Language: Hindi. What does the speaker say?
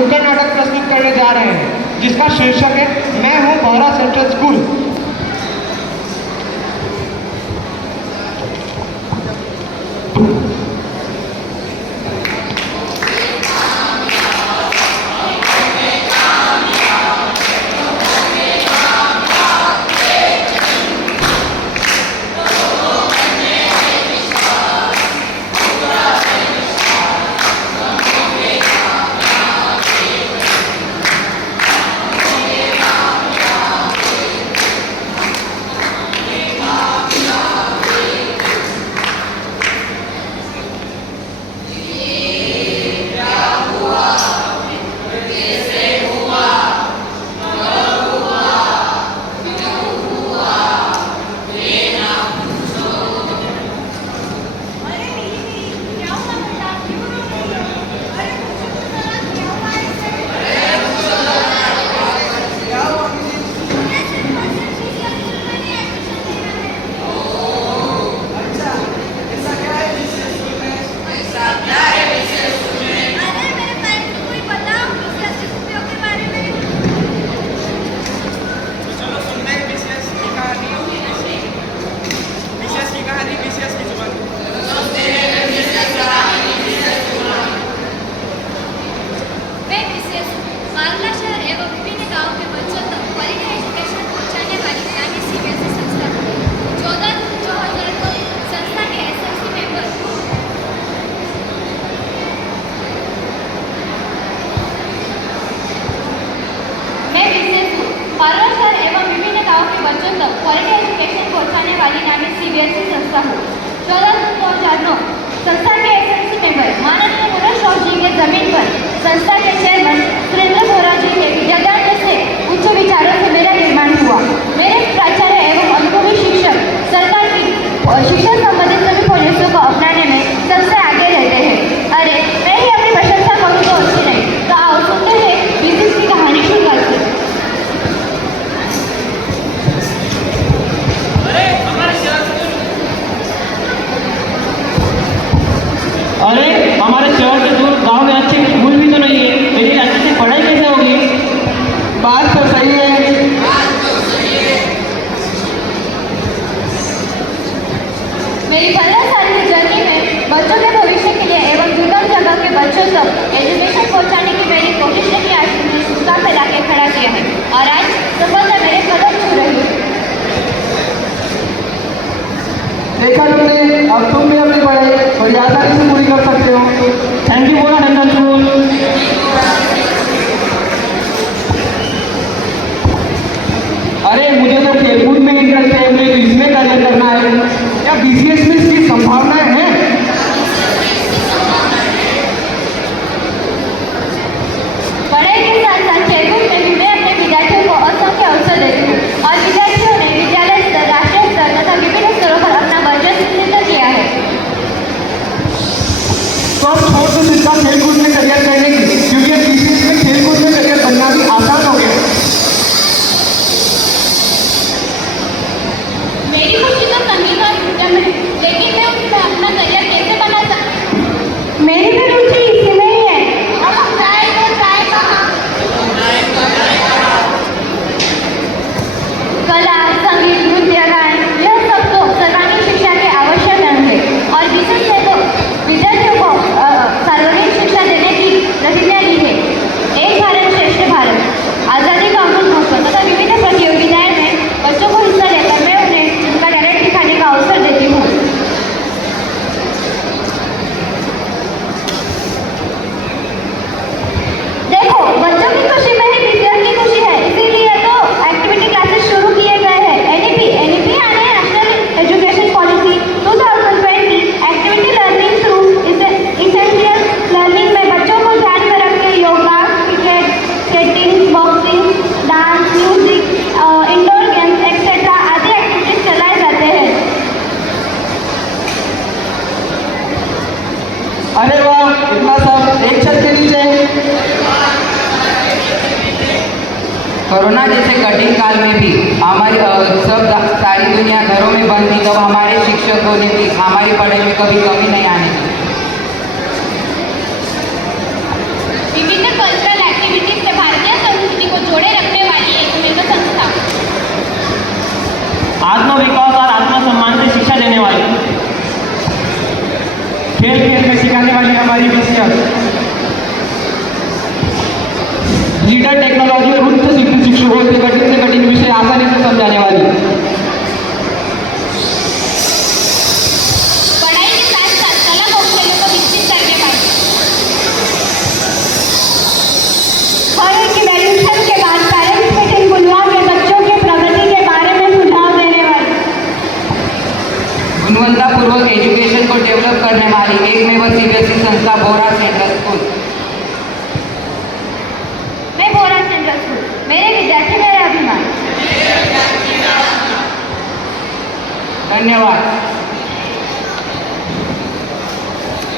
नुक्कड़ नाटक प्रस्तुत करने जा रहे हैं जिसका शीर्षक है मैं हूँ बहरा सेंट्रल स्कूल। बच्चों तक क्वालिटी एजुकेशन पहुंचाने वाली नामी सीबीएसई संस्था हो। 14 जून 2009 संस्था के एसएमसी मेंबर माननीय मुरश राव जी के जमीन पर संस्था के चेयरमैन सुरेंद्र बोरा जी के विद्यादान से उच्च विचारों से मेरा निर्माण हुआ। मेरे प्राचार्य एवं अनुभवी शिक्षक सरकार की शिक्षा संबंधित सभी पॉलिसियों को अपनाने में सबसे आगे रहते हैं। अरे मैं ही अपनी प्रशंसा करूँ तो अच्छी नहीं, तो आओ सुनते हैं बिजनेस की कहानी शुरू करते हैं। अरे हमारे शहर से दूर गांव में अच्छे स्कूल भी तो नहीं है, लेकिन अच्छे से पढ़ाई कैसे होगी? बात तो सही है। मेरी 15 साल की जर्नी में बच्चों के भविष्य के लिए एवं दुर्गम जगह के बच्चों तक एजुकेशन पहुंचाने की मेरी कोशिश नहीं आज तुमने सूखा फैला के खड़ा किया है और आज सफलता मेरे कदम छू रही है। देखा तुमने, अब तुम भी अपनी पढ़ाई बड़ी आसानी से पूरी कर सकते हो। थैंक यू बोला नंदन स्कूल। अरे मुझे तो खेलकूद में इंटरेस्ट है, मुझे तो इसमें करियर करना है। क्या बीसीएस में इसकी संभावनाएं हैं? पढ़ाई के साथ साथ खेलकूद में भी मैं अपने विद्यार्थियों को असंख्य अवसर देती हूँ और विद्यार्थियों ने विद्यालय स्तर, राष्ट्रीय स्तर तथा विभिन्न स्तरों पर अपना वर्चस्व सिद्ध किया है। तो अब छोड़ दो जिसका खेलकूद में करियर करने की, क्योंकि बीसीएस में खेलकूद में करियर बनना भी आसान हो गया। मेरी खुशी तो संगीत और नृत्य में, लेकिन मैं उसमें अपना करियर कैसे बना सकती? मेरी भी रुचि इसी में ही है। अब हम जाए तो जाए कहाँ? कला, संगीत, नृत्य, गायन, यह सब तो सर्वांगीण शिक्षा के आवश्यक अंग है और विशेष में तो विद्यार्थियों को सार्वजनिक शिक्षा देने की प्रतिज्ञा ली है। एक भारत श्रेष्ठ भारत, आज़ादी का अमृत महोत्सव तथा विभिन्न प्रतियोगिताएं में बच्चों को हिस्सा लेकर मैं उन्हें उनका टैलेंट दिखाने का अवसर देती हूँ। देखो, बच्चों की खुशी में ही टीचर की खुशी है, इसीलिए तो एक्टिविटी क्लासेस शुरू किए गए हैं। एनईपी यानी national education policy 2020 activity learning through essential learning में बच्चों को ध्यान में रख के yoga, cricket, skating, boxing, dance, music, indoor games etcetera आदि एक्टिविटीज चलाए जाते हैं। अरे वाह, इतना सब एक छत के नीचे। कोरोना जैसे कठिन काल में भी हमारी सारी दुनिया घरों में बंद थी, तब हमारे शिक्षकों ने भी हमारी पढ़ाई में कभी कमी नहीं आने दी। विभिन्न कल्चरल खेल खेल में सिखाने वाली हमारी बीसीएस। लीडर टेक्नोलॉजी और उच्च शिक्षकों से कठिन विषय आसानी से समझाने वाली। पढ़ाई के साथ साथ कला कौशल्यों को विकसित करने वाली। हर एक इवैल्यूएशन के बाद पेरेंट्स मीटिंग बुलवा के बच्चों के प्रगति के बारे में सुझाव देने वाली। गुणवत्तापूर्वक एजुकेशन को डेवलप करने वाली एकमेव सीबीएसई संस्था बोरा सेंट्रल स्कूल। मैं बोरा सेंट्रल स्कूल, मेरे विद्यार्थी मेरा अभिमान। धन्यवाद।